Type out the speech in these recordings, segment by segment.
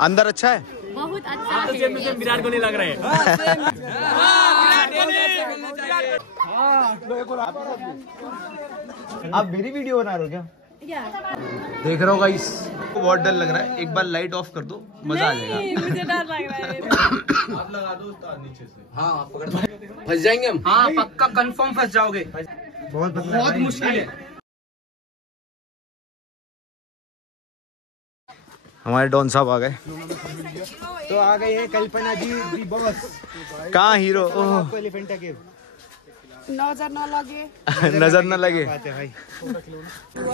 अंदर अच्छा है, बहुत अच्छा है। विराट कोहली लग रहे हैं। आप मेरी वीडियो बना रहे हो क्या? देख रहे हो गाइस, बहुत डर लग रहा है। एक बार लाइट ऑफ कर दो, मजा आ जाएगा। मुझे डर लग रहा है। हाथ लगा दो नीचे से। हाँ फंस जाएंगे हम। हाँ पक्का कंफर्म फंस जाओगे। बहुत मुश्किल है। हमारे डॉन साहब आ गए। तो आ गए हैं कल्पना जी दी बॉस। कहाँ हीरो? आपको एलिफेंटा केव नजर न लगे। नजर न लगे। भाई।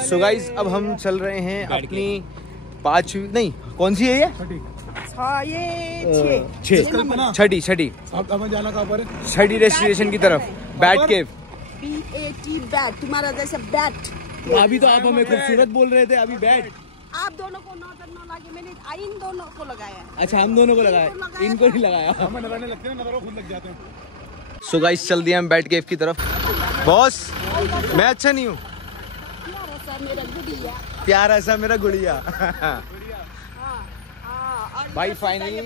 सो गाइस, अब हम चल रहे हैं अपनी पांचवी, नहीं कौन सी है ये? छठी छठी डेस्टिनेशन की तरफ, बैट केव। बैट, तुम्हारा जैसा बैट। अभी तो आप हमें खूबसूरत बोल रहे थे, अभी बैट। आप दोनों को नजर न लगे, मैंने इन दोनों को लगाया। अच्छा, हम दोनों को लगाया, इनको नहीं लगाया। हमें लगाने लगते हैं, नजरों खुद लग जाते हैं। सो गाइस, चल दिया हम बैट केव की तरफ। बॉस, मैं अच्छा नहीं हूँ? प्यारा सा मेरा गुड़िया। भाई फाइनली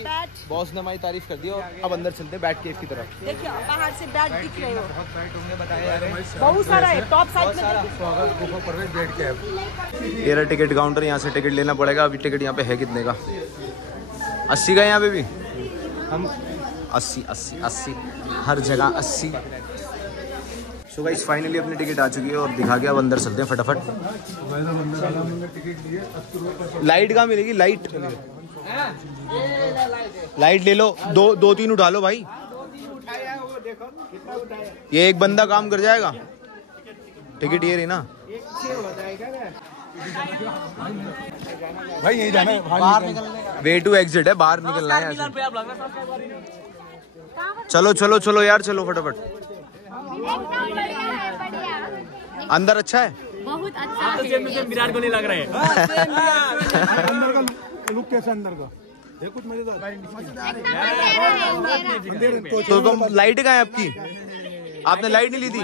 बॉस ने हमारी तारीफ कर दी और अब अंदर चलते हैं बैट केव की तरफ। देखिए बाहर से बैट दिख रहे हो, बहुत सारा है, टॉप साइड में। ये रहा टिकट काउंटर, यहाँ से टिकट लेना पड़ेगा। अभी टिकट यहाँ पे है कितने का? 80 का। यहाँ पे भी हम 80 हर जगह 80। सो गाइस, फाइनली अपनी टिकट आ चुकी है और दिखा के अब अंदर चलते हैं फटाफट। लाइट कहाँ मिलेगी? लाइट ले लो, दो तीन उठा लो भाई। ये एक बंदा काम कर जाएगा। टिकट ये रही ना भाई, यही जाना है बाहर निकलने। वे टू एग्जिट है, बाहर निकलना है। चलो चलो चलो यार, चलो फटाफट। अंदर अच्छा है, बहुत अच्छा है। विराट कोहली लग रहे हैं। अंदर का लुक कैसा? अंदर का कुछ मजेदार। तो तुम लाइट कहाँ है आपकी? आपने लाइट नहीं ली थी?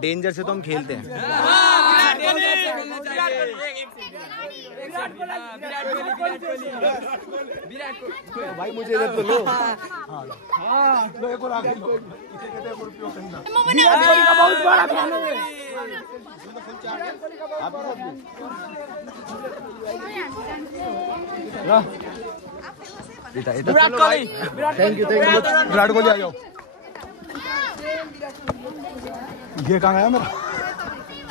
डेंजर से तो हम खेलते हैं। भाई मुझे इधर तो लो। बहुत बड़ा फैन है। थैंक यू विराट कोहली आ जाओ। ये कहाँ गया मेरा?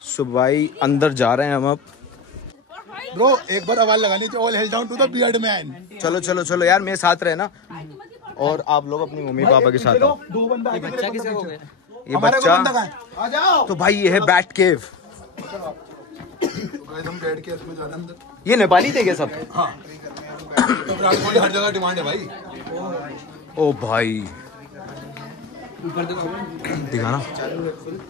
सो भाई अंदर जा रहे हैं हम अब। ब्रो, एक बार आवाज लगानी चाहिए, all held down to the beard man. चलो चलो चलो यार, मेरे साथ रहे ना। और आप लोग अपनी मम्मी पापा के साथ आओ। दो बंदा ये बच्चा आ जाओ। तो भाई ये है बैट केव। हम बैठ के इसमें जाना अंदर। ये नेपाली थे क्या सब? हाँ, तो विराट कोहली हर जगह डिमांड है भाई। ओ भाई दिखाना।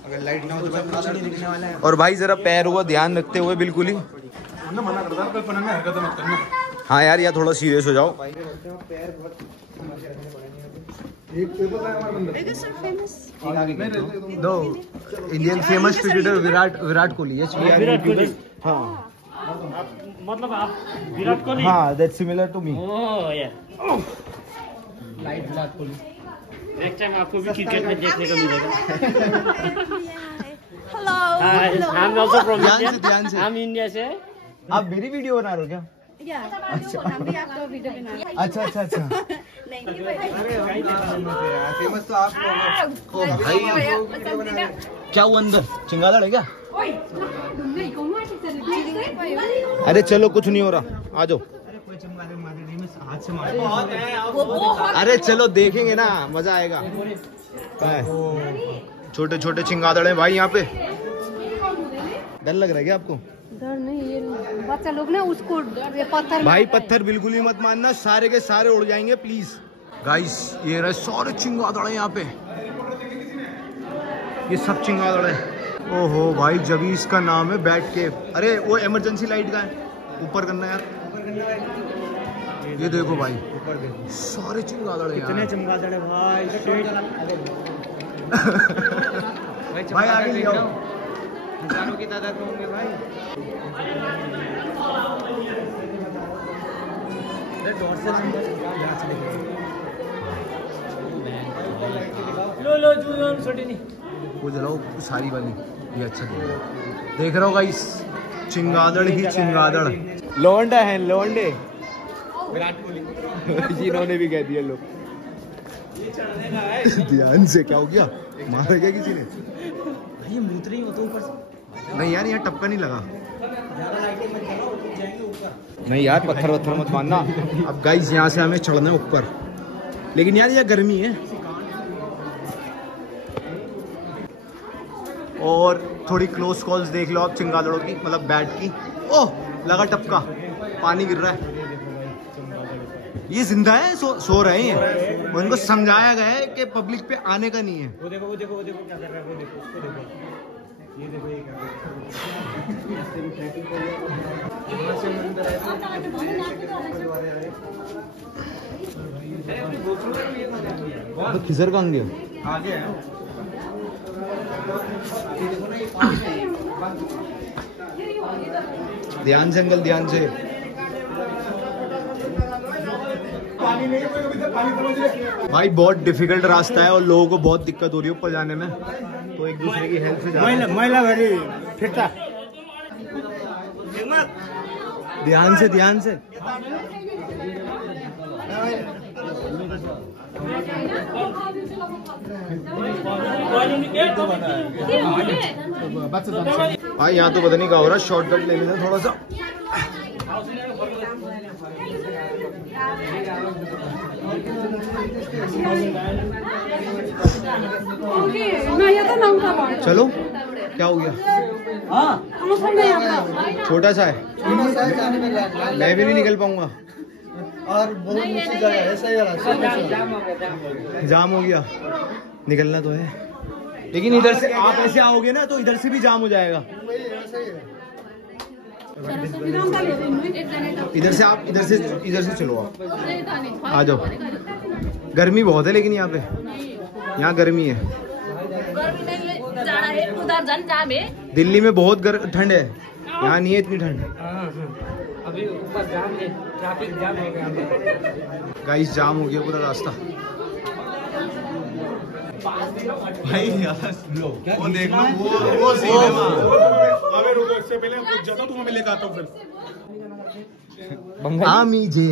अगर लाइट ना हो तो नहीं दिखने वाला है। और भाई जरा पैर हुआ ध्यान रखते हुए, बिल्कुल ही मना करता कल्पना में हरकत मत करना। हाँ यार, थोड़ा सीरियस हो जाओ। दो Indian famous cricketer Virat Kohli. हाँ मतलब आप विराट कोहली? हाँ, that's similar to me. Light Virat Kohli. Next time आपको भी क्रिकेट में देखने को मिलेगा। हेलो, I'm also from ध्यान India. से। हम इंडिया से। आप मेरी वीडियो बना रहे हो क्या? अच्छा अच्छा अच्छा। फेमस तो आप भाई क्या हुआ अंदर? चिंगादड़ है क्या? अरे चलो, कुछ नहीं हो रहा, आ जाओ। अरे चलो देखेंगे ना, मजा आएगा। छोटे छोटे चिंगादड़ हैं भाई यहाँ पे। डर लग रहा है क्या आपको? डर नहीं, ये बच्चा लोग ना उसको पत्थर। भाई पत्थर बिल्कुल ही मत मारना, सारे के सारे उड़ जाएंगे प्लीज। गाइस, ये रहे सारे चिंगादड़ हैं यहाँ पे। ये सब चिंगादड़ है। ओहो भाई, जब इसका नाम है बैट केव। अरे वो इमरजेंसी लाइट का है, ऊपर करना यार। ये देखो भाई, सारे चिंगादड़ हैं। कितने चमगादड़ है भाई। भाई आगे ले आओ। इंसानों की तादाद में होंगे भाई। लो छोटी नहीं वो जलाओ सारी वाली, ये अच्छा देख रहे हो गाइस, चिंगादड़ ही चिंगादड़। लौंडा है लौंडे, विराट कोहली जिन्होंने भी कह दिया लोग। ध्यान से, क्या हो गया, मारा क्या किसी ने? ये मूत्री हो तो ऊपर से नहीं यार, यहाँ टपका नहीं लगा। नहीं यार, पत्थर वत्थर मत मारना। अब गाइस यहाँ से हमें चढ़ना है ऊपर, लेकिन यार ये गर्मी है और थोड़ी क्लोज कॉल्स देख लो आप चिंगादड़ों की, मतलब बैट की। ओह लगा टपका, पानी गिर रहा है। ये जिंदा है, सो रहे हैं। उनको समझाया गया है कि पब्लिक पे आने का नहीं है। वो देखो क्या कर रहा है, वो देखो ये देखो ये क्या तो खिसर कहाँ गया? आगे है ध्यान से अंकल, ध्यान से। भाई बहुत डिफिकल्ट रास्ता है और लोगों को बहुत दिक्कत हो रही है ऊपर जाने में, तो एक दूसरे की हेल्प से महिला भरी फिरता। ध्यान से, ध्यान से। भाई यहाँ तो पता नहीं क्या हो रहा, शॉर्टकट ले लेना थोड़ा सा। चलो, क्या हो गया? छोटा सा है, मैं भी नहीं निकल पाऊंगा। और बहुत ऊंची जगह है, सही है, जाम हो गया। निकलना तो है, लेकिन इधर से आप ऐसे आओगे ना तो इधर से भी जाम हो जाएगा। इधर से आप इधर से चलो, आप आ जाओ। गर्मी बहुत है लेकिन यहाँ पे, यहाँ गर्मी है। दिल्ली में बहुत ठंड है, यहाँ नहीं है इतनी ठंड। अभी ऊपर जाम है, ट्रैफिक जाम हो गया। गाइस जाम हो गया पूरा रास्ता। भाई वो देख लो, वो सीन है वहाँ। अबे रुको, इससे पहले कुछ जाता तो मैं लेकर आता हूँ फिर। आमी जे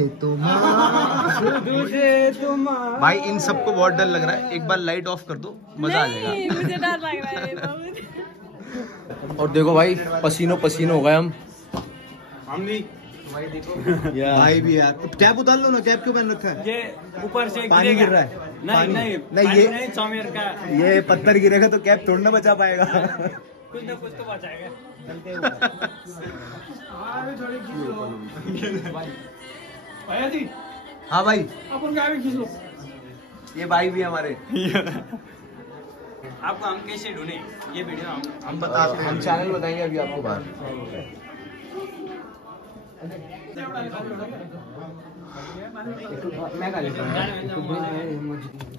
भाई इन सबको बहुत डर लग रहा है। एक बार लाइट ऑफ कर दो, मजा आ जाएगा। मुझे डर लग रहा है और देखो भाई, पसीनो पसीनो हो गए हम नहीं भाई भी यार। कैप उतार लो ना, कैप क्यों पहन रखा है? ये ऊपर से पानी गिर रहा है। नहीं ये सौमेर का ये पत्थर गिरेगा तो कैप थोड़ी ना बचा पाएगा। कुछ ना कुछ तो बचाएगा। हाँ भाई, अपन गाड़ी खींच लो। ये भाई भी हमारे। आपको हम कैसे ढूंढे ये वीडियो हम बताते हैं, हम चैनल बताएंगे अभी आपको बाहर।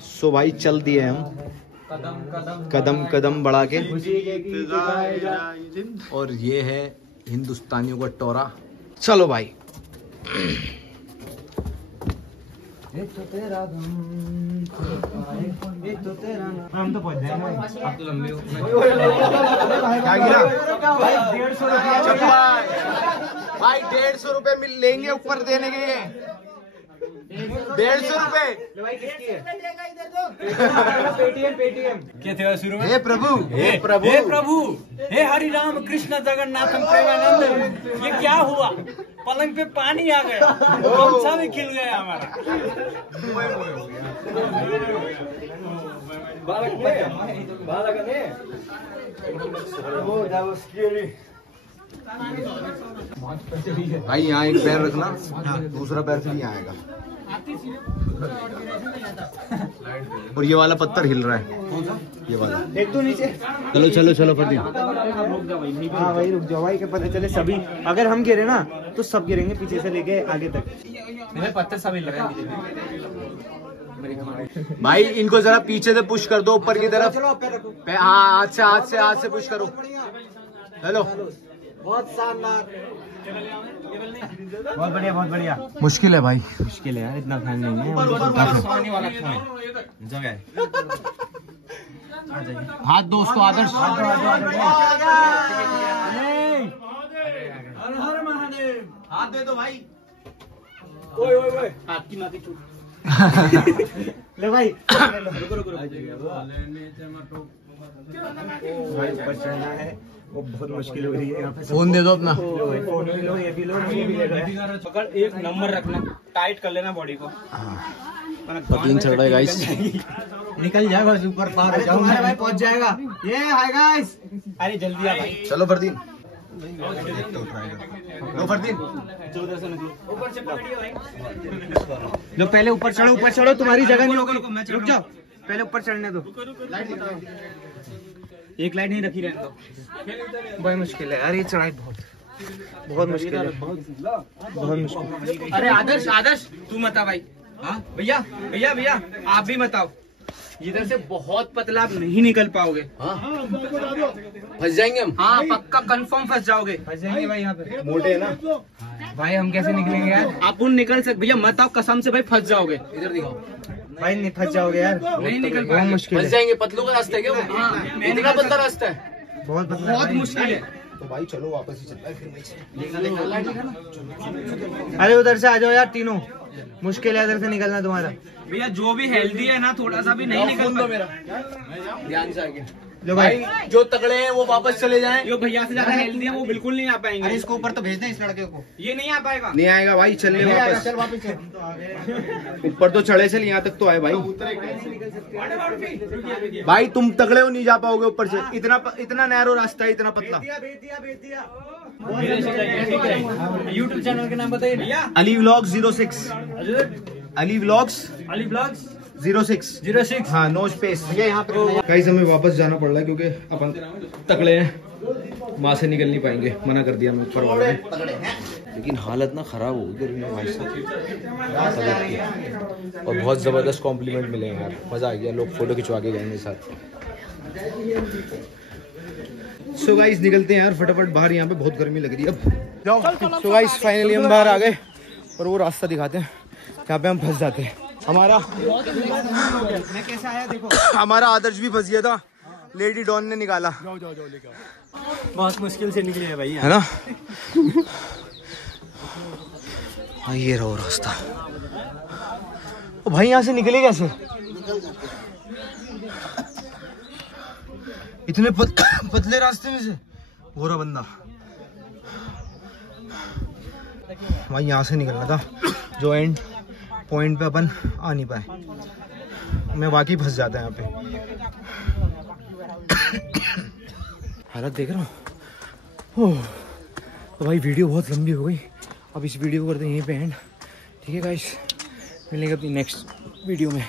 सो भाई चल दिए हम कदम कदम बढ़ा के, और ये है हिंदुस्तानियों का टोरा। चलो भाई, हम तो पहुंच जाएंगे। आप तो लंबे हो। क्या गिरा भाई? 150 रुपया भाई, 150 रुपए मिल लेंगे ऊपर देने के लिए। 150 रुपए। पेटीएम क्या थे शुरू में? हे प्रभु, हे प्रभु, हे प्रभु, हे हरि राम कृष्ण जगन्नाथ प्रेमानंद। ये क्या हुआ? पलंग पे पानी आ गया, गमछा भी खिल गया हमारा। भाई यहाँ एक पैर रखना, दूसरा पैर से नहीं आएगा। और ये वाला पत्थर हिल रहा है, ये वाला देख तो नीचे। चलो चलो चलो प्रदीप। हाँ भाई रुक जाओ भाई, के पता चले सभी अगर हम गिरे ना तो सब गिरेंगे पीछे से लेके आगे तक। पत्थर सभी लगा भाई इनको जरा पीछे से पुश कर दो ऊपर की तरफ। हाँ हाथ से पुश करो। हेलो, बहुत शानदार। बहुत बढ़िया, बहुत बढ़िया। मुश्किल है भाई, मुश्किल है यार, इतना खान नहीं है। जगह हाथ दो उसको आदर्श। हाथ दे दो भाई। हाथ की नाती छूट। ले भाई, रुको। भाई ऊपर चढ़ना है, वो बहुत मुश्किल हो रही है यहाँ पे। फोन दे दो अपना। फोन भी लो, ये भी लो, ये भी ले लो। पकड़, एक नंबर रखना, टाइट कर लेना बॉडी को। पतलीन चढ़ रहा है गाइस। निकल जाएगा ऊपर, पार हो जाऊंगा भाई, पहुंच जाएगा। ये हाय गाइस, अरे जल्दी आ भाई। चलो फरदीन, लो फरदीन, ऊपर से पकड़िए भाई। जो पहले ऊपर चढ़ो, तुम्हारी जगह नहीं होगी, रुक जाओ, पहले ऊपर चढ़ने दो। एक लाइट नहीं रखी रहने दो। बहुत मुश्किल है यार ये चढ़ाई, बहुत मुश्किल है, बहुत मुश्किल। अरे आदर्श तू मत आ भाई। हाँ भैया आप भी मत आओ। इधर से बहुत पतला, आप नहीं निकल पाओगे। फंस जाएंगे हम। हाँ पक्का कंफर्म फंस जाओगे। फंस जाएंगे भाई यहाँ पे, मोटे है ना भाई हम कैसे निकलेंगे यार? आप निकल सकते भैया, मत आओ कसम से भाई, फंस जाओगे। इधर दिखाओ भाई नहीं फंस जाओगे यार, नहीं निकल पाओगे, मुश्किल फंस है। जाएंगे। पतलों का रास्ता है क्या वो? इतना पतला रास्ता है, बहुत पतला, बहुत मुश्किल है। तो भाई चलो वापस ही चलता है फिर। अरे उधर से आ जाओ यार तीनों, मुश्किल है इधर से निकलना तुम्हारा। भैया जो भी हेल्दी है ना, थोड़ा सा भी नहीं निकल दो मेरा ध्यान से आगे। लो भाई, जो तगड़े हैं वो वापस चले जाएं। जो भैया से ज्यादा हेल्दी है वो बिल्कुल नहीं आ पाएंगे। अरे इसको ऊपर तो भेज दे, इस लड़के को। ये नहीं आ पाएगा, नहीं आएगा भाई, चलने वापस। चल वापस चल। ऊपर तो चढ़े, चल यहाँ तक तो आए भाई। भाई तुम तगड़े हो, नहीं जा पाओगे ऊपर से। इतना नैरो रास्ता है, इतना पतला। यूट्यूब चैनल के नाम बताइए भैया। अली व्लॉग्स 06। अली व्लॉग्स 06। हाँ, नो स्पेस। यहाँ पे कई समय वापस जाना पड़ रहा है क्योंकि अपन तकड़े हैं, वहां से निकल नहीं पाएंगे, मना कर दिया मैं ऊपर वाले ने। लेकिन हालत ना खराब हो गई भाई साहब, और बहुत जबरदस्त कॉम्प्लीमेंट मिले हैं यार, मजा आ गया। लोग फोटो खिंचवा के गए मेरे साथ। सो गाइस निकलते हैं यार फटाफट बाहर, यहाँ पे बहुत गर्मी लग रही है अब। सो गाइस फाइनली हम बाहर आ गए और वो रास्ता दिखाते हैं जहाँ पे हम फंस जाते हैं। हमारा आदर्श भी फंस गया था, लेडी डॉन ने निकाला। जाओ लेके आओ। बहुत मुश्किल से निकले हैं भाई, है ना। हाँ ये रहो रास्ता। ओ भाई यहाँ से निकले कैसे? इतने पतले रास्ते में से गोरा बंदा। भाई यहाँ से निकलना था, जो एंड पॉइंट पे अपन आ नहीं पाए। मैं वाकई फंस जाता है यहाँ पे। हालत देख रहा हूँ। तो भाई वीडियो बहुत लंबी हो गई, अब इस वीडियो को करते हैं यहीं पे एंड। ठीक है गाइस, मिलेंगे अपनी नेक्स्ट वीडियो में।